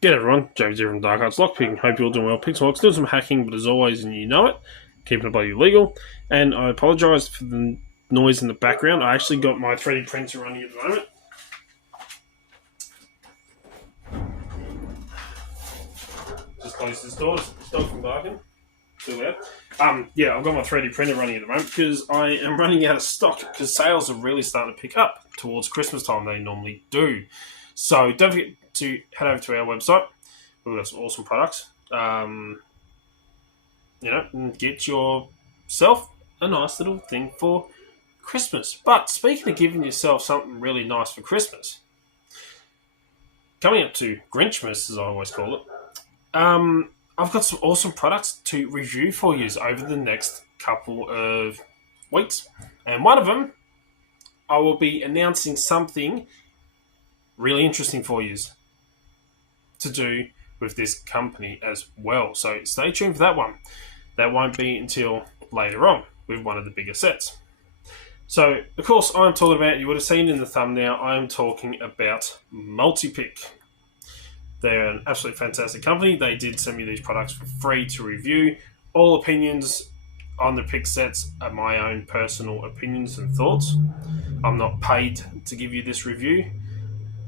Get everyone, James here from Dark Arts Lockpicking. Hope you're all doing well. Pixelworks doing some hacking, but as always, and you know it, keeping it bloody legal. And I apologise for the noise in the background. I actually got my 3D printer running at the moment. Just close this door to stop from barking. Too loud. Yeah, I've got my 3D printer running at the moment because I am running out of stock because sales are really starting to pick up towards Christmas time. They normally do. So don't forget to head over to our website. We've got some awesome products. And get yourself a nice little thing for Christmas. But speaking of giving yourself something really nice for Christmas, coming up to Grinchmas, as I always call it, I've got some awesome products to review for you over the next couple of weeks. And one of them, I will be announcing something really interesting for you to do with this company as well. So stay tuned for that one. That won't be until later on with one of the bigger sets. So, of course, I'm talking about, you would have seen in the thumbnail, I am talking about Multipick. They're an absolutely fantastic company. They did send me these products for free to review. All opinions on the pick sets are my own personal opinions and thoughts. I'm not paid to give you this review.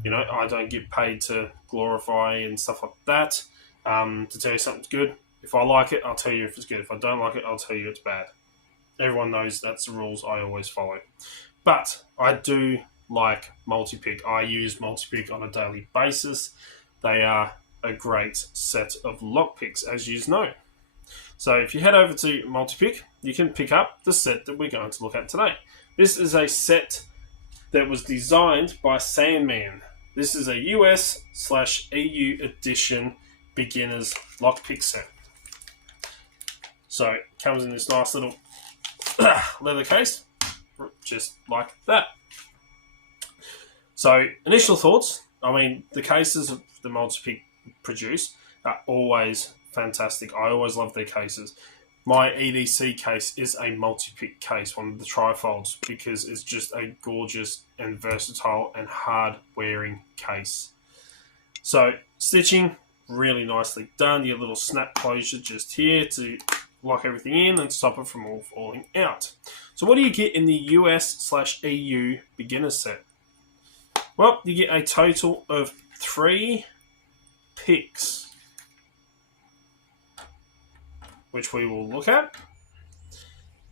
I don't get paid to glorify and stuff like that. To tell you something's good. If I like it, I'll tell you if it's good. If I don't like it, I'll tell you it's bad. Everyone knows that's the rules I always follow. But I do like Multipick. I use Multipick on a daily basis. They are a great set of lockpicks, as you know. So if you head over to Multipick, you can pick up the set that we're going to look at today. This is a set that was designed by Sandman. This is a US/EU edition beginner's lockpick set. So it comes in this nice little leather case, just like that. So initial thoughts, the cases of the Multipick produce are always fantastic. I always love their cases. My EDC case is a Multipick case, one of the trifolds, because it's just a gorgeous and versatile and hard-wearing case. So, stitching, really nicely done. Your little snap closure just here to lock everything in and stop it from all falling out. So what do you get in the US/EU beginner set? Well, you get a total of 3 picks, which we will look at,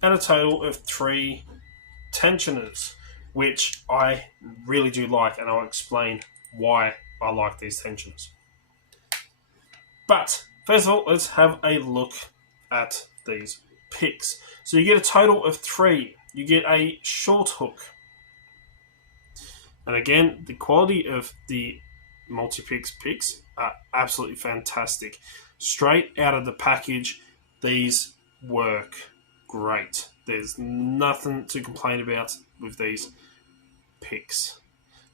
and a total of 3 tensioners, which I really do like, and I'll explain why I like these tensioners. But first of all, let's have a look at these picks. So you get a total of 3. You get a short hook. And again, the quality of the Multipicks picks are absolutely fantastic. Straight out of the package, these work great. There's nothing to complain about with these picks.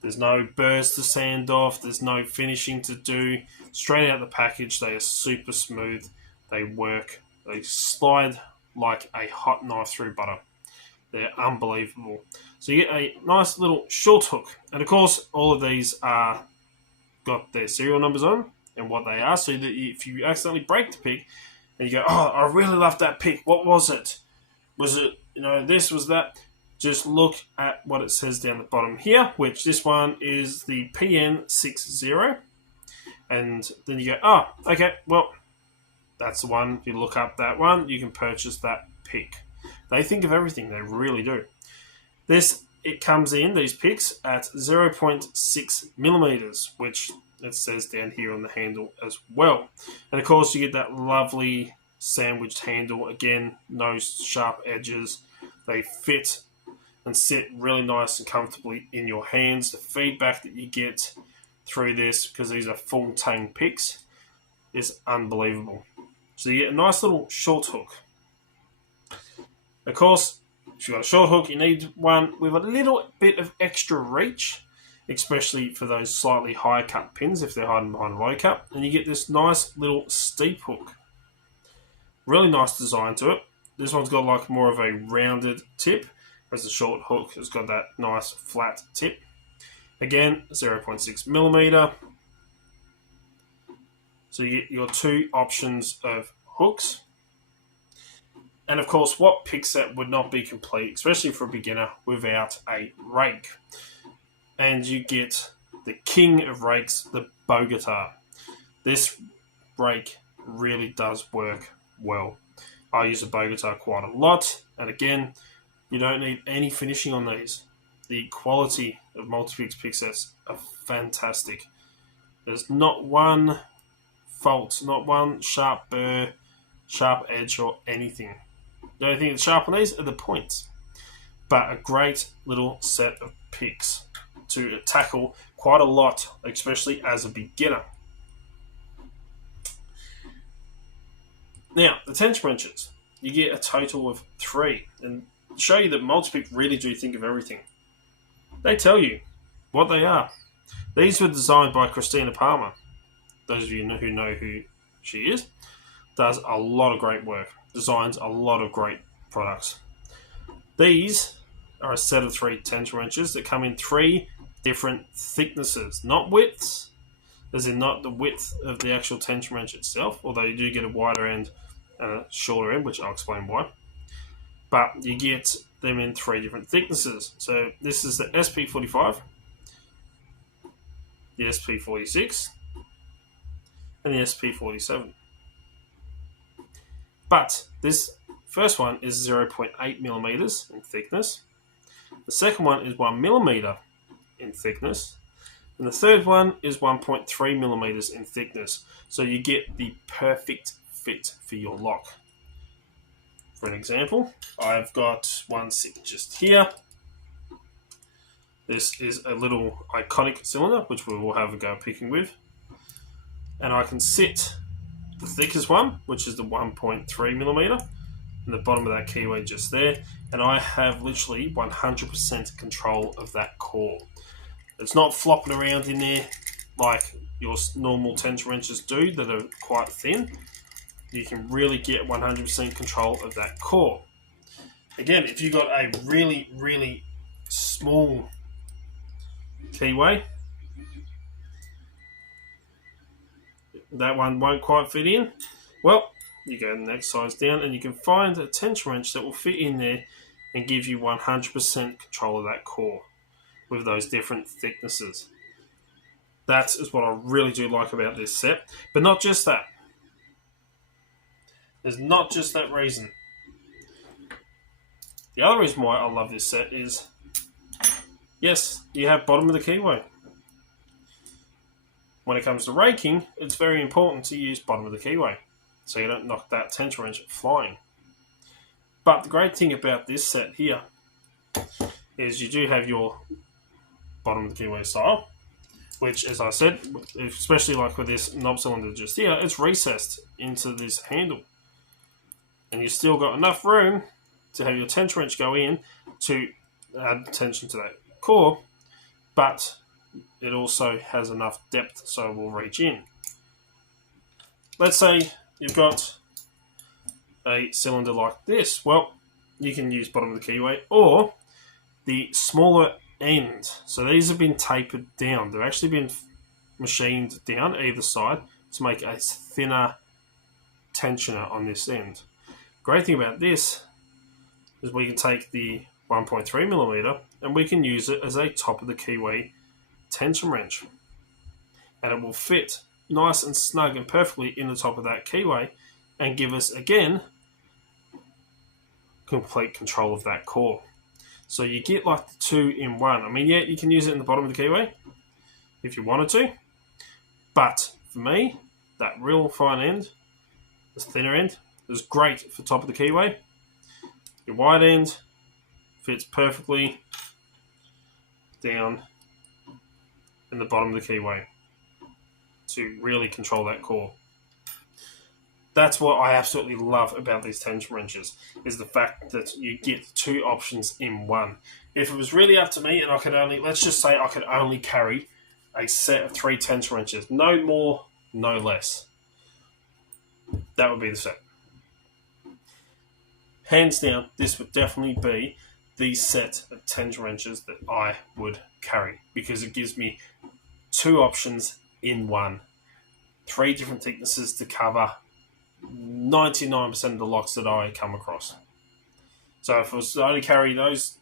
There's no burrs to sand off. There's no finishing to do. Straight out the package, they are super smooth. They work. They slide like a hot knife through butter. They're unbelievable. So you get a nice little short hook. And of course, all of these are got their serial numbers on and what they are, so that if you accidentally break the pick and you go, oh, I really love that pick. What was it? Was it, this, was that? Just look at what it says down the bottom here, which this one is the PN60. And then you go, oh, okay, well, that's the one. If you look up that one, you can purchase that pick. They think of everything. They really do. It comes in, these picks, at 0.6 millimeters, which it says down here on the handle as well. And of course, you get that lovely sandwiched handle. Again, no sharp edges. They fit and sit really nice and comfortably in your hands. The feedback that you get through this, because these are full tang picks, is unbelievable. So you get a nice little short hook. Of course, if you've got a short hook, you need one with a little bit of extra reach, especially for those slightly higher cut pins if they're hiding behind a low cut. And you get this nice little steep hook. Really nice design to it. This one's got like more of a rounded tip, whereas the short hook has got that nice flat tip. Again, 0.6 millimeter. So you get your 2 options of hooks. And of course, what pick set would not be complete, especially for a beginner, without a rake? And you get the king of rakes, the bow guitar. This rake really does work well. I use a bow guitar quite a lot, and again, you don't need any finishing on these. The quality of Multipick's pick sets are fantastic. There's not one fault, not one sharp burr, sharp edge, or anything. The only thing that's sharp on these are the points. But a great little set of picks to tackle quite a lot, especially as a beginner. Now, the tension wrenches. You get a total of 3. And to show you that Multipick really do think of everything, they tell you what they are. These were designed by Christina Palmer. Those of you who know who she is, does a lot of great work. Designs a lot of great products. These are a set of 3 tension wrenches that come in 3 different thicknesses, not widths, as in not the width of the actual tension wrench itself, although you do get a wider end and a shorter end, which I'll explain why. But you get them in 3 different thicknesses. So this is the SP45, the SP46, and the SP47. But this first one is 0.8 millimeters in thickness. The second one is 1 millimeter in thickness. And the third one is 1.3 millimeters in thickness. So you get the perfect fit for your lock. For an example, I've got one sitting just here. This is a little iconic cylinder, which we will have a go picking with. And I can sit the thickest one, which is the 1.3 millimeter, in the bottom of that keyway just there, and I have literally 100% control of that core. It's not flopping around in there like your normal tension wrenches do that are quite thin. You can really get 100% control of that core. Again, if you've got a really, really small keyway, that one won't quite fit in. Well, you go the next size down and you can find a tension wrench that will fit in there and give you 100% control of that core with those different thicknesses. That is what I really do like about this set. But not just that. There's not just that reason. The other reason why I love this set is, yes, you have bottom of the keyway. When it comes to raking, it's very important to use bottom of the keyway so you don't knock that tension wrench flying. But the great thing about this set here is you do have your bottom of the keyway style, which, as I said, especially like with this knob cylinder just here, it's recessed into this handle. And you've still got enough room to have your tension wrench go in to add tension to that core, but it also has enough depth so it will reach in. Let's say you've got a cylinder like this. Well, you can use bottom of the keyway or the smaller end. So these have been tapered down. They've actually been machined down either side to make a thinner tensioner on this end. Great thing about this is we can take the 1.3 millimeter and we can use it as a top of the keyway tension wrench, and it will fit nice and snug and perfectly in the top of that keyway and give us again complete control of that core. So you get like the 2 in 1. I mean, yeah, you can use it in the bottom of the keyway if you wanted to, but for me, that real fine end, this thinner end, is great for top of the keyway. Your wide end fits perfectly down in the bottom of the keyway to really control that core. That's what I absolutely love about these tension wrenches, is the fact that you get 2 options in 1. If it was really up to me and I could only, let's just say I could only carry a set of 3 tension wrenches, no more, no less, that would be the set. Hands down, this would definitely be the set of tension wrenches that I would carry because it gives me 2 options in 1. 3 different thicknesses to cover 99% of the locks that I come across. So if I was to only carry those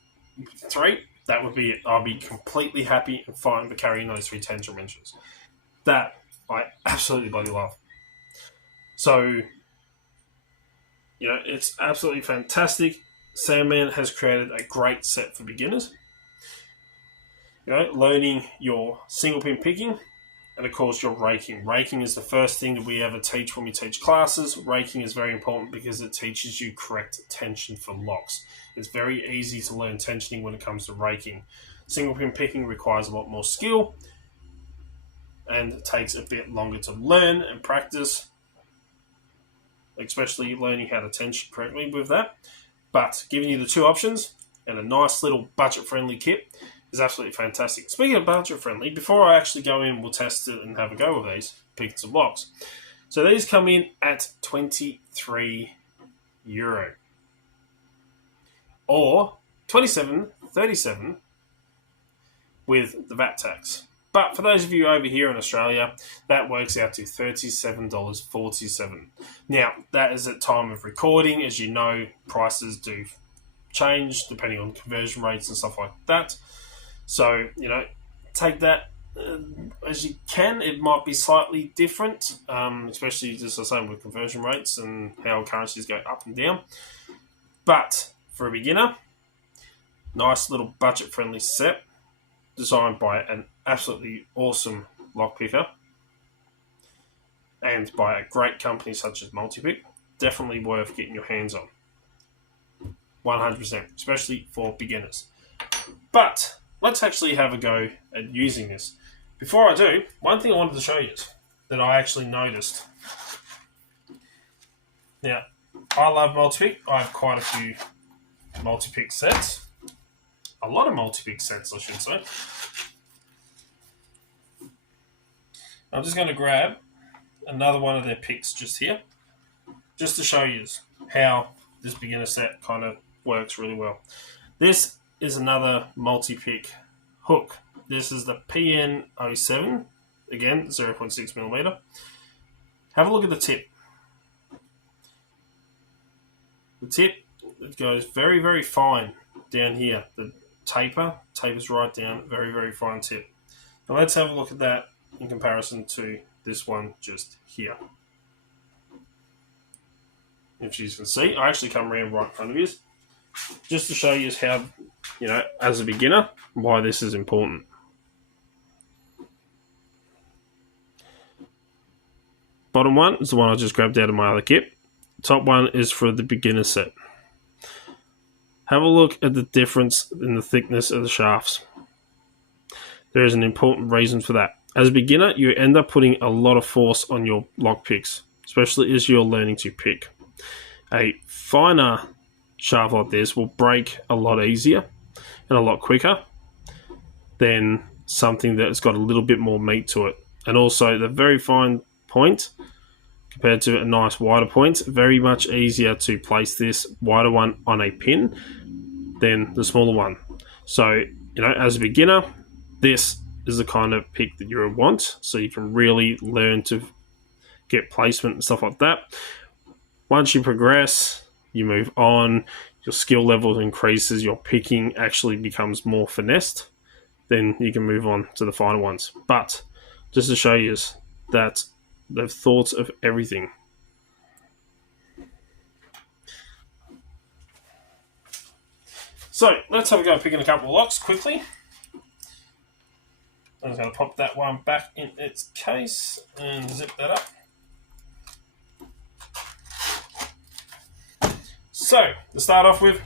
3, that would be it. I'll be completely happy and fine for carrying those 3 tensile wrenches. That I absolutely bloody love. So, it's absolutely fantastic. Sandman has created a great set for beginners. Learning your single pin picking, and of course your raking. Raking is the first thing that we ever teach when we teach classes. Raking is very important because it teaches you correct tension for locks. It's very easy to learn tensioning when it comes to raking. Single pin picking requires a lot more skill and it takes a bit longer to learn and practice, especially learning how to tension correctly with that. But giving you the 2 options and a nice little budget-friendly kit is absolutely fantastic. Speaking of budget-friendly, before I actually go in, we'll test it and have a go with these picks of locks. So these come in at €23 or $27.37 with the VAT tax. But for those of you over here in Australia, that works out to $37.47. Now, that is at time of recording. As you know, prices do change depending on conversion rates and stuff like that. So, take that as you can. It might be slightly different, especially just the same with conversion rates and how currencies go up and down. But for a beginner, nice little budget-friendly set designed by an absolutely awesome lock picker and by a great company such as Multipick. Definitely worth getting your hands on. 100%, especially for beginners. But let's actually have a go at using this. Before I do, one thing I wanted to show you that I actually noticed. Now, I love Multipick. I have quite a few Multipick sets. A lot of Multipick sets, I should say. I'm just going to grab another one of their picks just here, just to show you how this beginner set kind of works really well. This is another Multipick hook. This is the PN07, again, 0.6mm. Have a look at the tip. The tip, it goes very, very fine down here. The tapers right down, very, very fine tip. Now let's have a look at that in comparison to this one just here. If you can see, I actually come around right in front of you just to show you how, as a beginner, why this is important. Bottom one is the one I just grabbed out of my other kit. Top one is for the beginner set. Have a look at the difference in the thickness of the shafts. There is an important reason for that. As a beginner, you end up putting a lot of force on your lock picks, especially as you're learning to pick. A finer shaft like this will break a lot easier and a lot quicker than something that's got a little bit more meat to it. And also the very fine point compared to a nice wider point, very much easier to place this wider one on a pin than the smaller one. So, as a beginner, this is the kind of pick that you want, so you can really learn to get placement and stuff like that. Once you progress, you move on, your skill level increases, your picking actually becomes more finessed, then you can move on to the final ones. But just to show you that they've thought of everything. So let's have a go picking a couple of locks quickly. I'm just going to pop that one back in its case and zip that up. So, to start off with,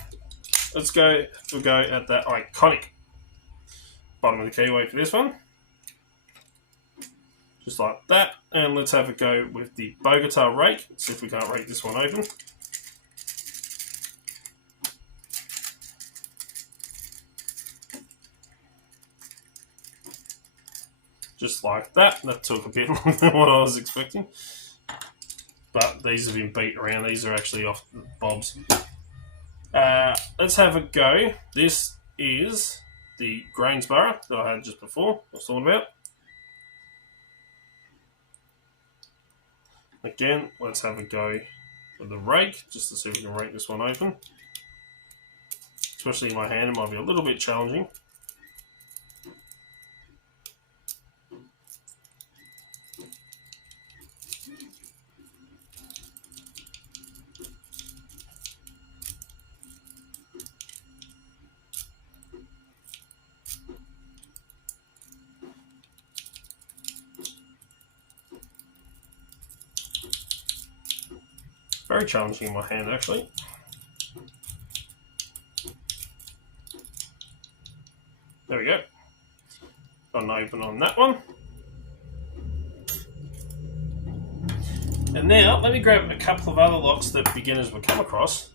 we'll go at that iconic bottom of the keyway for this one. Just like that. And let's have a go with the Bogota rake. See if we can't rake this one open. Just like that. That took a bit longer than what I was expecting. But these have been beat around. These are actually off the bobs. Let's have a go. This is the Grainsborough that I had just before. I was talking about. Again, let's have a go with the rake, just to see if we can rake this one open. Especially in my hand, it might be a little bit challenging. Very challenging in my hand, actually. There we go. Got an open on that one. And now, let me grab a couple of other locks that beginners would come across,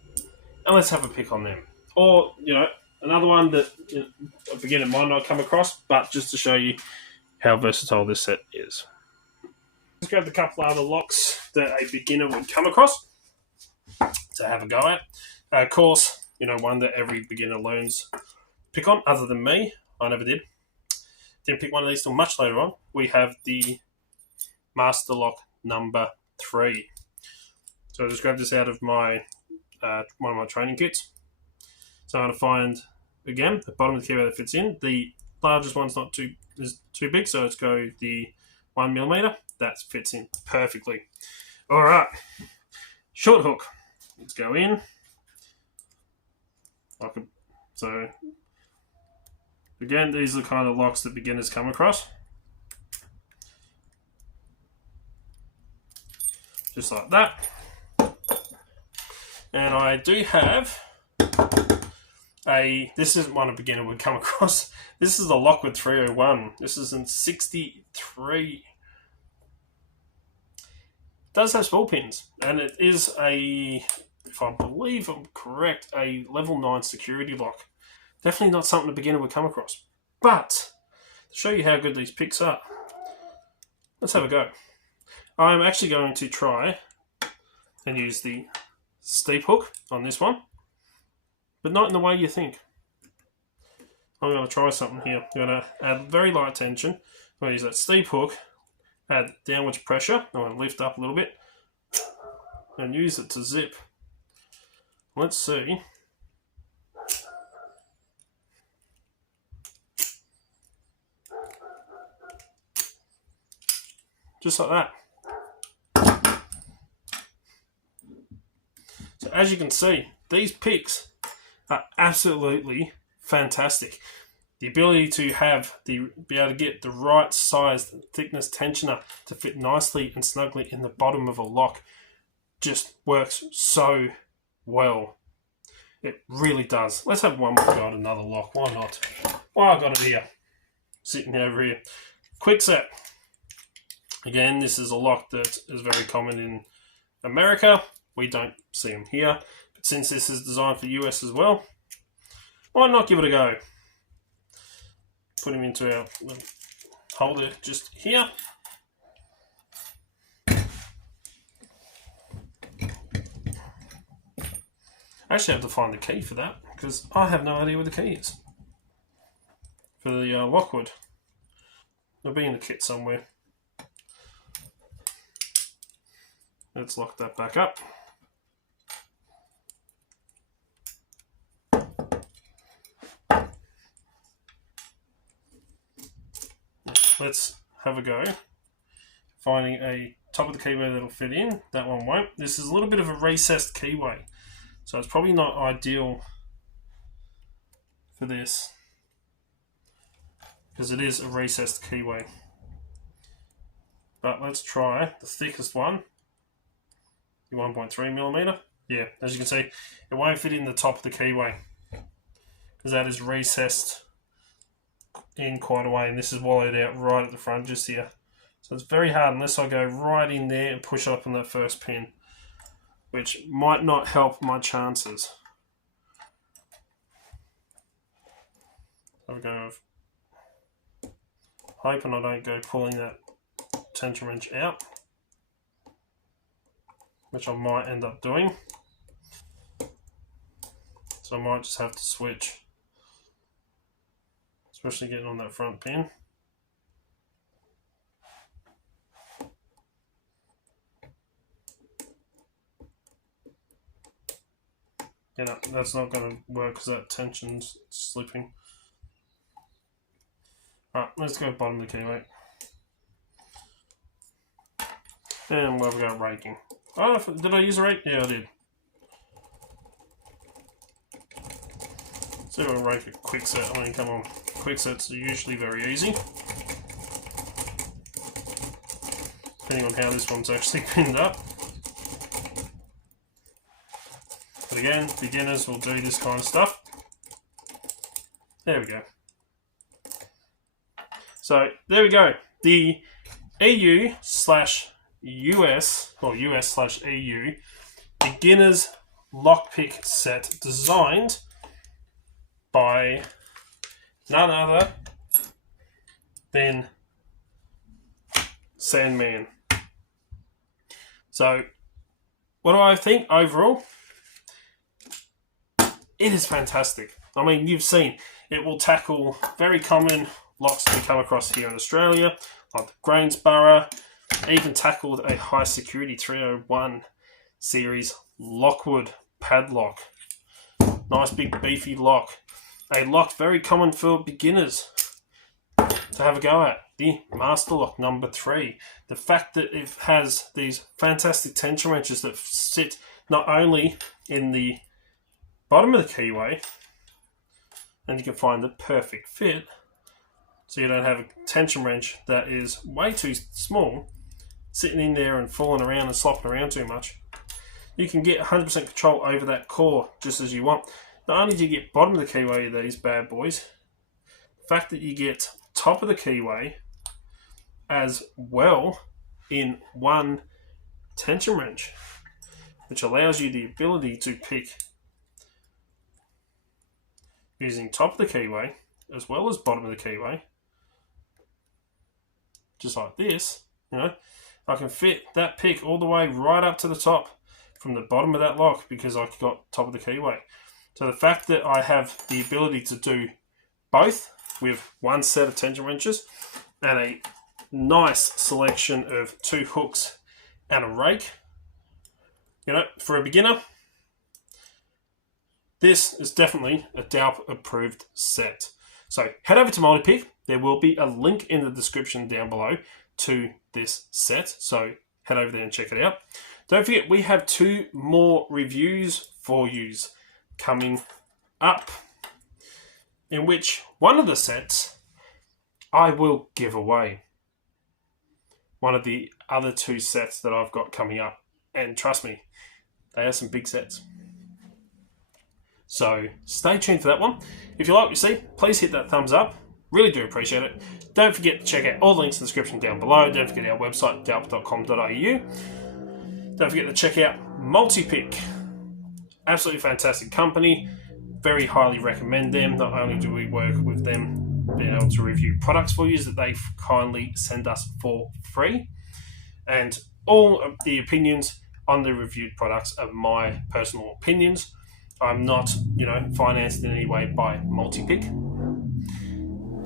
and let's have a pick on them. Or, another one that a beginner might not come across, but just to show you how versatile this set is. Let's grab a couple of other locks that a beginner would come across to have a go at. Of course, one that every beginner learns pick on, other than me. I never did. Didn't pick one of these till much later on. We have the Master Lock number 3. So I just grabbed this out of my one of my training kits. So I'm going to find, again, the bottom of the keyboard that fits in. The largest one's not too big, so let's go the 1mm. That fits in perfectly. All right, short hook. Let's go in. So again, these are the kind of locks that beginners come across. Just like that. And I do have this isn't one a beginner would come across. This is the Lockwood 301. This is in 63. It does have small pins, and it is if I believe I'm correct, a level 9 security lock. Definitely not something a beginner would come across. But to show you how good these picks are, let's have a go. I'm actually going to try and use the steep hook on this one, but not in the way you think. I'm going to try something here. I'm going to add very light tension. I'm going to use that steep hook, add downwards pressure. I'm going to lift up a little bit and use it to zip. Let's see. Just like that. So as you can see, these picks are absolutely fantastic. The ability to be able to get the right size, thickness tensioner to fit nicely and snugly in the bottom of a lock just works so well. It really does. Let's have one more go at another lock. Why not? Oh, I got it here. Sitting over here. Quick set. Again, this is a lock that is very common in America. We don't see them here. But since this is designed for US as well, why not give it a go? Put him into our holder just here. I actually have to find the key for that because I have no idea where the key is. For the Lockwood. It'll be in the kit somewhere. Let's lock that back up. Let's have a go finding a top of the keyway that'll fit in. That one won't. This is a little bit of a recessed keyway, so it's probably not ideal for this because it is a recessed keyway. But let's try the thickest one, the 1.3mm. Yeah, as you can see, it won't fit in the top of the keyway because that is recessed in quite a way, and this is wallowed out right at the front just here. So it's very hard unless I go right in there and push up on that first pin, which might not help my chances. I'm going to hoping I don't go pulling that tension wrench out, which I might end up doing. So I might just have to switch. Especially getting on that front pin. You know, that's not going to work because that tension's slipping. Alright, let's go bottom of the keyway. And we've got raking. Oh, did I use a rake? Yeah, I did. So we'll rake a quick set. I mean, come on. Quick sets are usually very easy. Depending on how this one's actually pinned up. But again, beginners will do this kind of stuff. There we go. So, there we go. The EU/US, or US/EU, beginners lockpick set designed by none other than Sandman. So, what do I think overall? It is fantastic. I mean, you've seen it will tackle very common locks we come across here in Australia, like the Grainsborough. It even tackled a high security 301 series Lockwood padlock. Nice big beefy lock. A lock very common for beginners to have a go at. The Master Lock number 3. The fact that it has these fantastic tension wrenches that sit not only in the bottom of the keyway, and you can find the perfect fit, so you don't have a tension wrench that is way too small, sitting in there and falling around and slopping around too much. You can get 100% control over that core just as you want. Not only do you get bottom of the keyway of these bad boys, the fact that you get top of the keyway as well in one tension wrench, which allows you the ability to pick using top of the keyway as well as bottom of the keyway, just like this. You know, I can fit that pick all the way right up to the top from the bottom of that lock because I've got top of the keyway. So the fact that I have the ability to do both with one set of tension wrenches and a nice selection of 2 hooks and a rake, you know, for a beginner, this is definitely a DALP approved set. So head over to Multipick. There will be a link in the description down below to this set. So head over there and check it out. Don't forget, we have 2 more reviews for yous coming up, in which one of the sets I will give away. One of the other 2 sets that I've got coming up. And trust me, they are some big sets. So stay tuned for that one. If you like what you see, please hit that thumbs up. Really do appreciate it. Don't forget to check out all the links in the description down below. Don't forget our website, dalp.com.au. Don't forget to check out Multipick. Absolutely fantastic company. Very highly recommend them. Not only do we work with them being able to review products for you that they kindly send us for free. And all of the opinions on the reviewed products are my personal opinions. I'm not, you know, financed in any way by Multipick.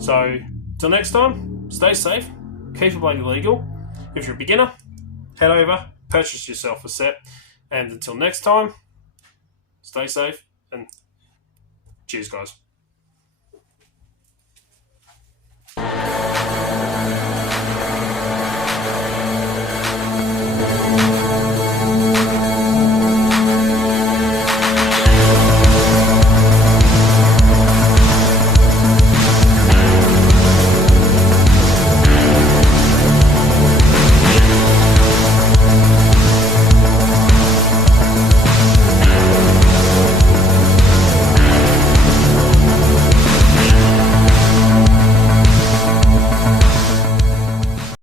So, till next time, stay safe, keep it bloody legal. If you're a beginner, head over, purchase yourself a set, and until next time, stay safe, and cheers, guys.